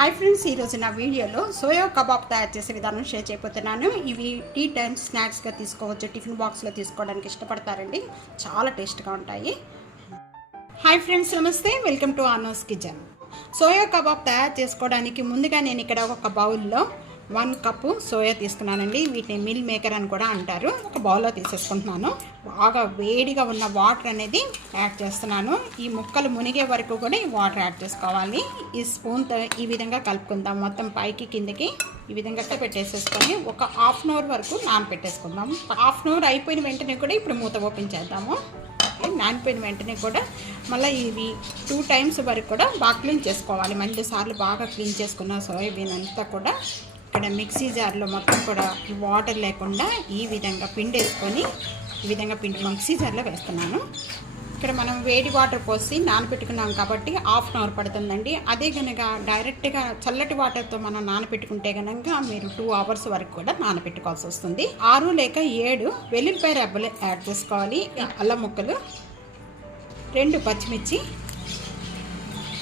Hi friends, ఈరోజు నా వీడియోలో సోయా కబాబ్ తయారు చేసే విధానం షేర్ చేయబోతున్నాను. ఇవి టీ టైమ్ స్నాక్స్గా తీసుకోవచ్చు, టిఫిన్ బాక్స్లో తీసుకోవడానికి ఇష్టపడతారండి. చాలా టేస్ట్గా ఉంటాయి. హాయ్ ఫ్రెండ్స్, నమస్తే, welcome to Anu's kitchen. Soya kebab తయారు చేసుకోవడానికి ముందుగా నేను ఇక్కడ ఒక బౌల్లో 1 కప్పు సోయా తీసుకున్నానండి. వీటిని మిల్ మేకర్ అని కూడా అంటారు. ఒక బౌల్లో తీసేసుకుంటున్నాను. బాగా వేడిగా ఉన్న వాటర్ అనేది యాడ్ చేస్తున్నాను. ఈ ముక్కలు మునిగే వరకు కూడా ఈ వాటర్ యాడ్ చేసుకోవాలి. ఈ స్పూన్తో ఈ విధంగా కలుపుకుందాం. మొత్తం పైకి కిందకి ఈ విధంగా పెట్టేసేసుకొని ఒక హాఫ్ అన్ అవర్ వరకు నానపెట్టేసుకుందాం. హాఫ్ అన్ అవర్ అయిపోయిన వెంటనే కూడా ఇప్పుడు మూత ఓపెన్ చేద్దాము. నానిపోయిన వెంటనే కూడా మళ్ళీ ఇవి 2 టైమ్స్ వరకు కూడా బాగా క్లీన్ చేసుకోవాలి. 2 సార్లు బాగా క్లీన్ చేసుకున్న సోయాబీన్ అంతా కూడా ఇక్కడ మిక్సీ జార్లో మొత్తం కూడా వాటర్ లేకుండా ఈ విధంగా పిండి వేసుకొని ఈ విధంగా పిండి మిక్సీ జార్లో వేస్తున్నాను. ఇక్కడ మనం వేడి వాటర్ పోసి నానబెట్టుకున్నాం కాబట్టి హాఫ్ అన్ అవర్ పడుతుందండి. అదే కనుక డైరెక్ట్గా చల్లటి వాటర్తో మనం నానబెట్టుకుంటే కనుక మీరు 2 అవర్స్ వరకు కూడా నానబెట్టుకోవాల్సి వస్తుంది. 6 లేక 7 వెల్లుల్లిపాయ రెబ్బలు యాడ్ చేసుకోవాలి. అల్లం ముక్కలు, 2 పచ్చిమిర్చి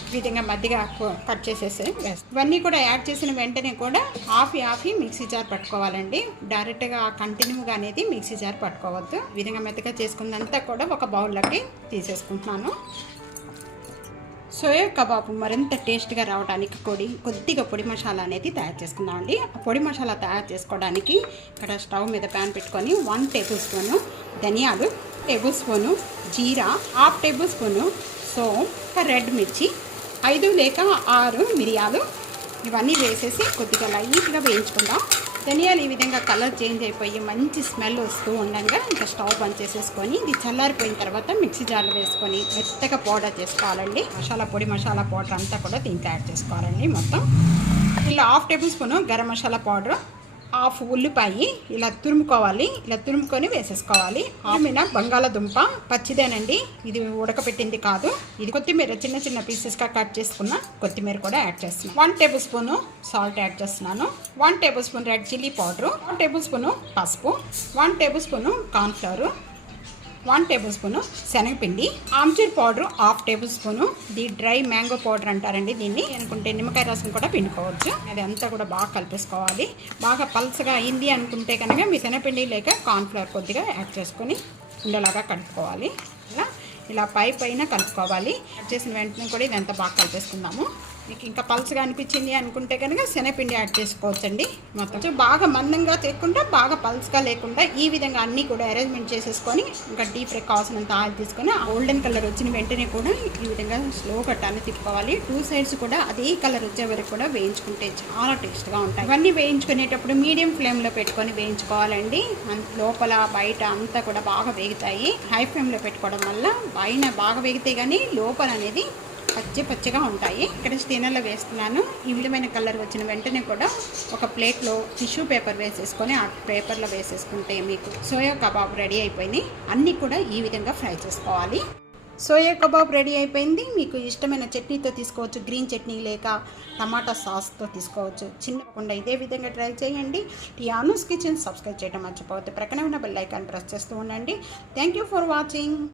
ఈ విధంగా మధ్యగా కట్ చేసేసి వేస్తాం. ఇవన్నీ కూడా యాడ్ చేసిన వెంటనే కూడా ఆఫీ మిక్సీ జార్ పట్టుకోవాలండి. డైరెక్ట్గా కంటిన్యూగా అనేది మిక్సీ జార్ పట్టుకోవద్దు. ఈ విధంగా మెత్తగా చేసుకున్నంతా కూడా ఒక బౌల్లోకి తీసేసుకుంటున్నాను. సోయా కబాబ్ మరింత టేస్ట్గా రావడానికి కొద్దిగా పొడి మసాలా అనేది తయారు చేసుకుందామండి. ఆ పొడి మసాలా తయారు చేసుకోవడానికి ఇక్కడ స్టవ్ మీద ప్యాన్ పెట్టుకొని 1 టేబుల్ స్పూను ధనియాలు, టేబుల్ స్పూను జీరా, 1/2 టేబుల్ స్పూను సోంపు, రెడ్ మిర్చి, 5 లేక 6 మిరియాలు ఇవన్నీ వేసేసి కొద్దిగా లైట్గా వేయించుకుందాం. ధనియాలు ఈ విధంగా కలర్ చేంజ్ అయిపోయి మంచి స్మెల్ వస్తూ ఉండగా ఇంకా స్టవ్ బంద్ చేసేసుకొని ఇది చల్లారిపోయిన తర్వాత మిక్సీ జార్లో వేసుకొని మెత్తగా పౌడర్ చేసుకోవాలండి. పొడి మసాలా పౌడర్ అంతా కూడా దీంట్లో యాడ్ చేసుకోవాలండి. మొత్తం ఇలా 1/2 table spoon garam masala powder, 1/2 ఉల్లిపాయ ఇలా తురుముకోవాలి. ఇలా తురుముకొని వేసేసుకోవాలి. ఆమెన బంగాళదుంప పచ్చిదేనండి, ఇది ఉడకపెట్టింది కాదు. ఇది కొత్తిమీర చిన్న చిన్న పీసెస్గా కట్ చేసుకున్న కొత్తిమీర కూడా యాడ్ చేస్తున్నాను. 1 టేబుల్ స్పూను సాల్ట్ యాడ్ చేస్తున్నాను. 1 table spoon red chilli powder, 1 table spoon పసుపు, 1 table spoon cornflour, 1 table spoon శనగపిండి, ఆమ్చూర్ పౌడర్ 1/2 టేబుల్ స్పూను. ఇది డ్రై మ్యాంగో పౌడర్ అంటారండి. దీన్ని అనుకుంటే నిమ్మకాయ రసం కూడా పిండుకోవచ్చు. అది అంతా కూడా బాగా కలిపేసుకోవాలి. బాగా పల్చగా అయింది అనుకుంటే కనుక మీ శనగపిండి లేక కార్న్ఫ్లవర్ కొద్దిగా యాడ్ చేసుకొని ఉండేలాగా కలుపుకోవాలి. ఇలా పైన కలుపుకోవాలి. యాడ్ చేసిన వెంటనే కూడా ఇదంతా బాగా కలిపేసుకుందాము. మీకు ఇంకా పల్చగా అనిపించింది అనుకుంటే కనుక శనగపిండి యాడ్ చేసుకోవచ్చండి. మొత్తం బాగా మందంగా లేకుండా బాగా పల్చగా లేకుండా ఈ విధంగా అన్నీ కూడా అరేంజ్మెంట్ చేసేసుకొని ఇంకా డీప్ ఫ్రై కావాల్సినంత ఆయిల్ తీసుకొని గోల్డెన్ కలర్ వచ్చిన వెంటనే కూడా ఈ విధంగా స్లోగా టర్న్ తిప్పుకోవాలి. 2 సైడ్స్ కూడా అదే కలర్ వచ్చే వరకు కూడా వేయించుకుంటే చాలా టేస్ట్గా ఉంటాయి. ఇవన్నీ వేయించుకునేటప్పుడు మీడియం ఫ్లేమ్లో పెట్టుకొని వేయించుకోవాలండి. లోపల బయట అంతా కూడా బాగా వేగుతాయి. హై ఫ్లేమ్లో పెట్టుకోవడం వల్ల పైన బాగా వేగితే కానీ లోపల అనేది పచ్చిగా ఉంటాయి. ఇక్కడ స్టీనర్లో వేస్తున్నాను. ఈ విధమైన కలర్ వచ్చిన వెంటనే కూడా ఒక ప్లేట్లో టిష్యూ పేపర్ వేసేసుకొని ఆ పేపర్లో వేసేసుకుంటే మీకు సోయా కబాబ్ రెడీ అయిపోయింది. అన్నీ కూడా ఈ విధంగా ఫ్రై చేసుకోవాలి. సోయా కబాబ్ రెడీ అయిపోయింది. మీకు ఇష్టమైన చట్నీతో తీసుకోవచ్చు, గ్రీన్ చట్నీ లేక టమాటా సాస్తో తీసుకోవచ్చు. చిన్నకుండా ఇదే విధంగా ట్రై చేయండి. టీ.ANU'S కిచెన్ సబ్స్క్రైబ్ చేయడం మర్చిపోవద్దు. ప్రక్కనే ఉన్న బెల్ ఐకాన్ ప్రెస్ చేస్తూ ఉండండి. Thank you for watching.